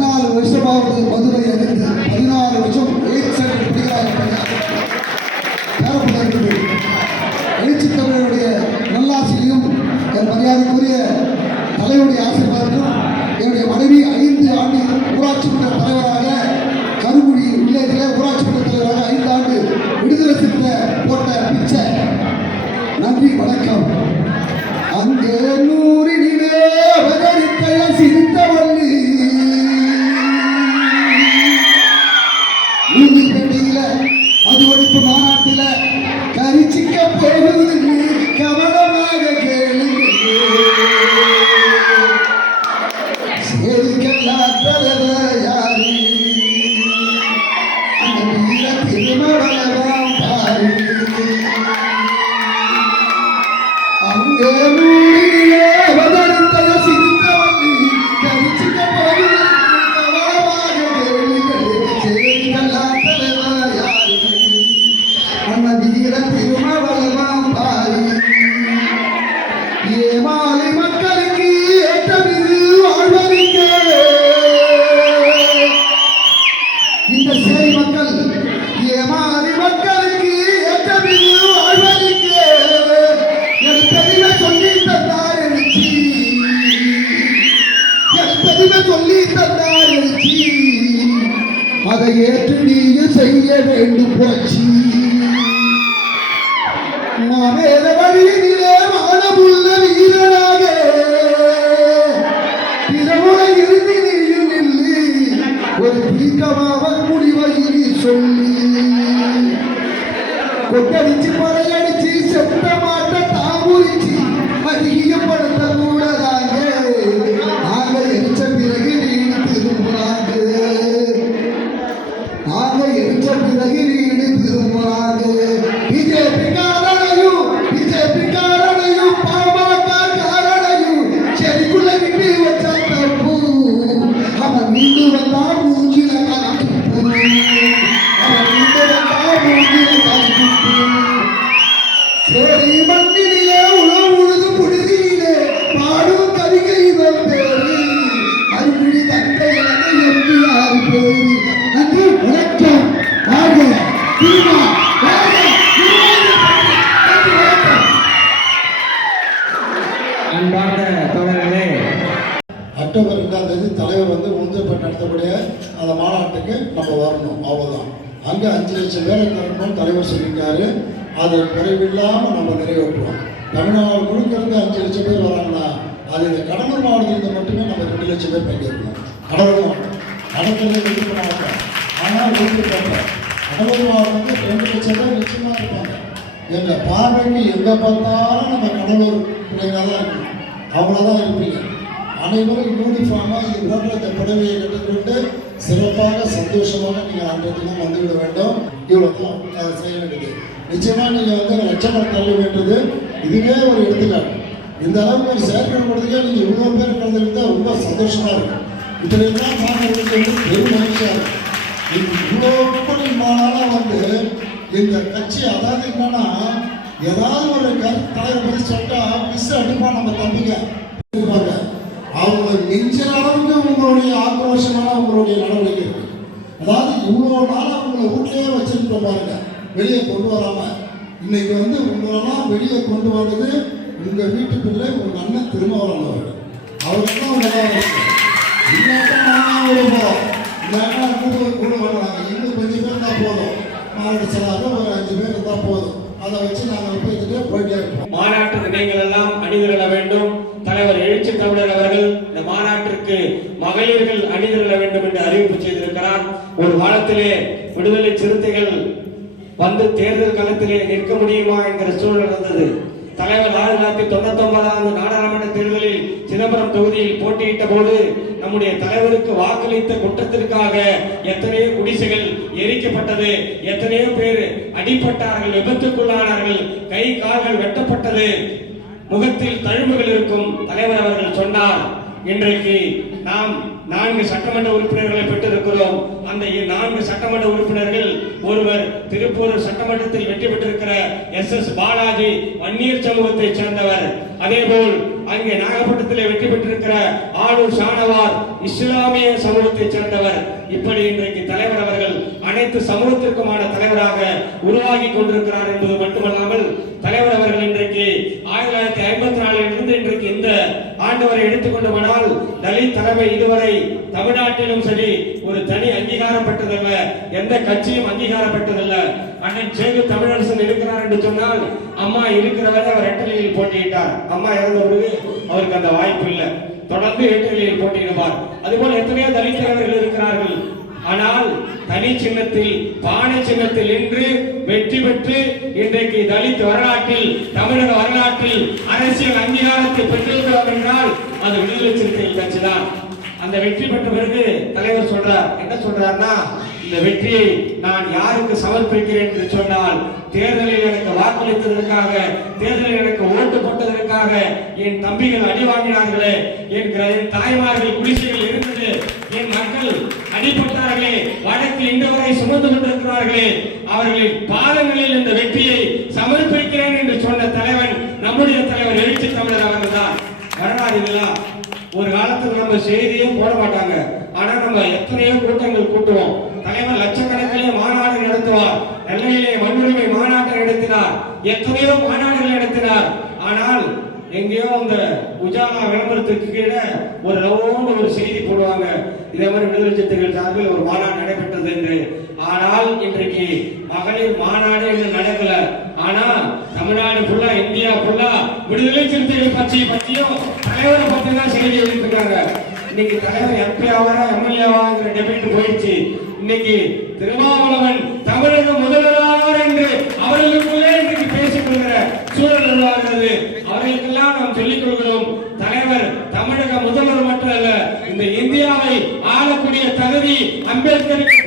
14 வருஷமாவது மதுரை அறிந்து 14 வருஷம் எழுச்சி தமிழருடைய நல்லாசிரியும் என் மரியாதைக்குரிய தலைவருடைய ஆசீர்வாதமும் என்னுடைய மனைவி 5 ஆண்டு ஊராட்சி மன்ற தலைவராக கருங்குடி வில்லேஜில் ஊராட்சி மன்ற தலைவராக 5 ஆண்டு விடுதலை சிறுத்தை போட்ட பிச்சை. நன்றி, வணக்கம். அங்கே நூறினிலே அவதரித்த சிறுத்தவள்ளி ஊதிப்பட்டியில மது ஒழிப்பு மாநாட்டில கரிச்சிக்க போகுது கவனமாக கேளுங்க. சேரிக்கெல்லாம் தலைவர் யாரு அந்த வீர திருமணம் பாரு. அங்கே நூறினிலே அவதரித்த சிறுத்தவள்ளி கரிச்சிக்க போகுது கவனமாக கேளுங்க. சேரிக்கெல்லாம் தலைவர் யாரு அந்த வீர திருமணம் பாரு. ஏமாளி மக்களுக்கு ஏற்றமிது வாழ்வழிக்க இந்த சேரி மக்கள் ஏமாளி மக்களுக்கு ஏற்றமிது வாழ்வழிக்க என் பெருமை சொல்லி தந்தார் எழுச்சி, என் பெருமை சொல்லி தந்தார் எழுச்சி. அதை ஏற்று நீயும் செய்ய வேண்டும் புரட்சி. மாவேத வழியிலே மானமுள்ள வீரனாக திறமுறை இருந்து நீயும் நில்லி ஒரு தீர்க்கமாக முடிவையில் சொல்லி கொட்டடிச்சு படையடிச்சு செத்த மாட்ட தாமுறிச்சு அதிகப்படுத்த கூடதாங்க. நாங்கள் எரிச்ச பிறகு வீடு திரும்புறாங்க, நாங்கள் எரிச்ச பிறகு வீடு திரும்புறாங்க. பிஜேபி காரணையும் பாமக காரணையும் செடிக்குள்ள விட்டு வச்ச தப்பு. அவன் மீண்டு வந்தா மூஞ்சில கலப்பு, அவன் மீண்டு வந்தா மூஞ்சில கலப்பு. சரி மண்ணிலே உழவு உழுது புழுதியிலே பாடும் கவிகை இவன் பேரு அருகுடி தந்தை என எம்பியார் பேரு. நன்றி, வணக்கம். அன்பார்ந்த தோழர்களே, அக்டோபர் 2ஆம் தேதி தலைவர் உளுந்தூர்பேட்டை நடத்தக்கூடிய அந்த மாநாட்டுக்கு நம்ம வரணும், அவ்வளோதான். அங்கே 5 லட்சம் பேரை திறக்கணும்னு தலைவர் சொல்லியிருக்காரு. அது குறைவில்லாமல் நம்ம நிறைவேற்றுவோம். தமிழ்நாடு முழுக்கிறது 5 லட்சம் பேர் வராங்கன்னா அது இந்த கடலூர் மாவட்டத்தில் மட்டுமே நம்ம 2 லட்சம் பேர் பங்கேற்கணும். கடலூர் மாவட்டம் நடக்கிறது விழுப்புரம் மாவட்டம், ஆனால் விழுப்புரம் கடலூர் மாவட்டத்தில் 2 லட்சம் பேர் நிச்சயமாக இருப்பாங்க. என்ற பார்வைக்கு எங்கே பார்த்தாலும் நம்ம கடலூர் பிள்ளைங்க தான் இருக்கணும், அவ்வளோதான் இருப்பீங்க. அனைவரும் யூனிஃபார்மாக இது போன்ற இந்த புடவையை கற்றுக்கொண்டு சிறப்பாக சந்தோஷமாக நீங்கள் அன்றதுக்கும் வந்துவிட வேண்டும். இவ்வளோதான் செய்ய வேண்டியது. நிச்சயமாக நீங்கள் லட்சம் தள்ள வேண்டியது இதுவே ஒரு எடுத்துக்காட்டு. இந்த அளவுக்கு ஒரு செயற்கை கொடுத்தீங்க, நீங்கள் இவ்வளோ பேர் கலந்துக்கிட்டு ரொம்ப சந்தோஷமாக இருக்கும். இப்படி இருந்தால் சாப்பிட்றதுக்கு பெரும் மகிழ்ச்சியாக இருக்கும். இவ்வளோ கூட்டமானாலும் இந்த கட்சி அதாவது என்னன்னா ஏதாவது ஒரு தலைவர் பற்றி சொல்லிட்டா மிஸ் அடிப்பா நம்ம தம்பிங்க இருப்பாங்க. அவங்க நெஞ்சிற அளவுக்கு உங்களுடைய ஆக்ரோஷமான உங்களுடைய நடவடிக்கை இருக்கு. அதாவது இவ்வளோ நாள் அவங்களை வீட்லேயே வச்சுருக்க பாருங்க, வெளியே கொண்டு வராம இன்னைக்கு உங்களெல்லாம் வெளியே கொண்டு வந்தது உங்கள் வீட்டு பிள்ளை உங்கள் அண்ணன் திருமாவளவன் அவருக்கும் கூட வர்றாங்க. இன்னும் கொஞ்சம் பேர் தான் போதும், மாவட்ட செயலாளர் ஒரு 5 பேர் இருந்தால் போதும். அதை வச்சு நாங்கள் போயிட்டே இருப்போம். மாநாட்டுக்கு நீங்கள் எல்லாம் அணிதிரள வேண்டும். தலைவர் எழுச்சி தமிழர் அவர்கள் இந்த மாநாட்டிற்கு மகளிர்கள் அணிதிரள வேண்டும் என்று அறிவிப்பு செய்திருக்கிறார். ஒரு காலத்திலே விடுதலை சிறுத்தைகள் தேர்தல் களத்திலே நிற்க முடியுமா என்கிற சூழல் இருந்தது. தலைவர் 1999 நாடாளுமன்ற தேர்தலில் சிதம்பரம் தொகுதியில் போட்டியிட்ட போது நம்முடைய தலைவருக்கு வாக்களித்த குற்றத்திற்காக எத்தனையோ குடிசைகள் எரிக்கப்பட்டது, எத்தனையோ பேர் அடிபட்டார்கள், விபத்துக்குள்ளானார்கள், கை கால்கள் வெட்டப்பட்டது, முகத்தில் தழும்புகள் இருக்கும். தலைவர் அவர்கள் சொன்னார், இன்றைக்கு நாம் 4 சட்டமன்ற உறுப்பினர்களை பெற்றிருக்கிறோம். அந்த 4 சட்டமன்ற உறுப்பினர்கள், ஒருவர் திருப்பூர் சட்டமன்றத்தில் வெற்றி பெற்றிருக்கிற SS பாலாஜி வன்னியர் சமூகத்தை சேர்ந்தவர். அதேபோல் அங்கே நாகப்பட்டினத்திலே வெற்றி பெற்றிருக்கிற ஆளூர் ஷானவார் இஸ்லாமிய சமூகத்தைச் சேர்ந்தவர். இப்படி இன்றைக்கு தலைவர் அவர்கள் அனைத்து சமூகத்திற்குமான தலைவராக உருவாகி கொண்டிருக்கிறார் என்பது மட்டுமல்லாமல் தலைவர் அவர்கள் இன்றைக்கு 1954 இருந்து இன்றைக்கு இந்த ஆண்டு வரை எடுத்துக்கொண்டோமானால் தலித் தலைமை இதுவரை தமிழ்நாட்டிலும் சரி ஒரு தனி அங்கீகாரம் பெற்றதல்ல, எந்த கட்சியும் அங்கீகாரம் பெற்றதல்ல. அண்ணன் சேகு தமிழரசன் இருக்கிறார் என்று சொன்னால் அம்மா இருக்கிறவரை அவர் எட்டலியில் போட்டியிட்டார். அம்மா இறந்த பிறகு அவருக்கு அந்த வாய்ப்பு இல்லை, தொடர்ந்து எட்டலியில் போட்டியிடுவார். அதுபோல் எத்தனையோ தலித் தலைவர்கள் இருக்கிறார்கள். ஆனால் தனி சின்னத்தில் பானை சின்னத்தில் நின்று வெற்றி பெற்று இன்றைக்கு தலித் வரலாற்றில் தமிழக வரலாற்றில் அரசியல் அங்கீகாரத்தை பெற்றிருக்கிறோம் என்றால் அது விடுதலை சிறுத்தைகள் கட்சி தான். அந்த வெற்றி பெற்ற பிறகு தலைவர் சொல்றார், என்ன சொல்றாருன்னா, இந்த வெற்றியை நான் யாருக்கு சமர்ப்பிக்கிறேன் என்று சொன்னால், தேர்தலில் எனக்கு வாக்களித்ததற்காக, தேர்தலில் எனக்கு ஓட்டு போட்டதற்காக என் தம்பிகள் அடி வாங்கினார்களே, என் தாய்மார்கள் குடிசையில் இருந்தது, என் மக்கள் அடிபட்டார்களே, வழக்கு இன்று வரை சுமந்து கொண்டிருக்கிறார்களே, அவர்களின் பாதங்களில் இந்த வெற்றியை சமர்ப்பிக்கிறேன் என்று சொன்ன தலைவன் நம்முடைய தலைவர் எழுச்சி தமிழர் அவர்கள் தான். வரலாறு இல்லையா? ஒரு காலத்துல நம்ம செய்தியும் போட மாட்டாங்க, ஆனா நம்ம எத்தனையோ கூட்டங்கள் கூட்டுவோம். தலைவர் லட்சக்கணக்கிலே மாநாடு நடத்துவார், நெல்லையிலே வன்முறை மாநாட்டை நடத்தினார், எத்தனையோ மாநாடுகள் நடத்தினார். ஆனால் எங்கேயோ அந்த உஜாலா விளம்பரத்துக்கு கீழே ஒரு ரவுண்டு ஒரு செய்தி போடுவாங்க, இதே மாதிரி விடுதலை சிறுத்தைகள் சார்பில் ஒரு மாநாடு நடைபெற்றது என்று. ஆனால் இன்றைக்கு மகளிர் மாநாடு என்று நடக்கல, ஆனா தமிழ்நாடு ஃபுல்லா இந்தியா ஃபுல்லா விடுதலை சிறுத்தைகள் பற்றியும் தலைவரை பத்தி தான் செய்தி எழுதிருக்காங்க. இன்னைக்கு தலைவர் எம்பி ஆவாரா எம்எல்ஏ ஆவாங்கிற டெபேட் போயிடுச்சு. இன்னைக்கு திருமாவளவன் தமிழக முதல்வராவார் என்று அவர்களுக்குள்ளே இன்றைக்கு பேசிக் கொள்கிற சூழல் உருவாகிறது. அவர்களுக்கெல்லாம் நாம் சொல்லிக் கொள்கிறோம், தலைவர் தமிழக முதல்வர் மட்டுமல்ல, இந்த இந்தியாவை ஆளக்கூடிய தகுதி அம்பேத்கருக்கு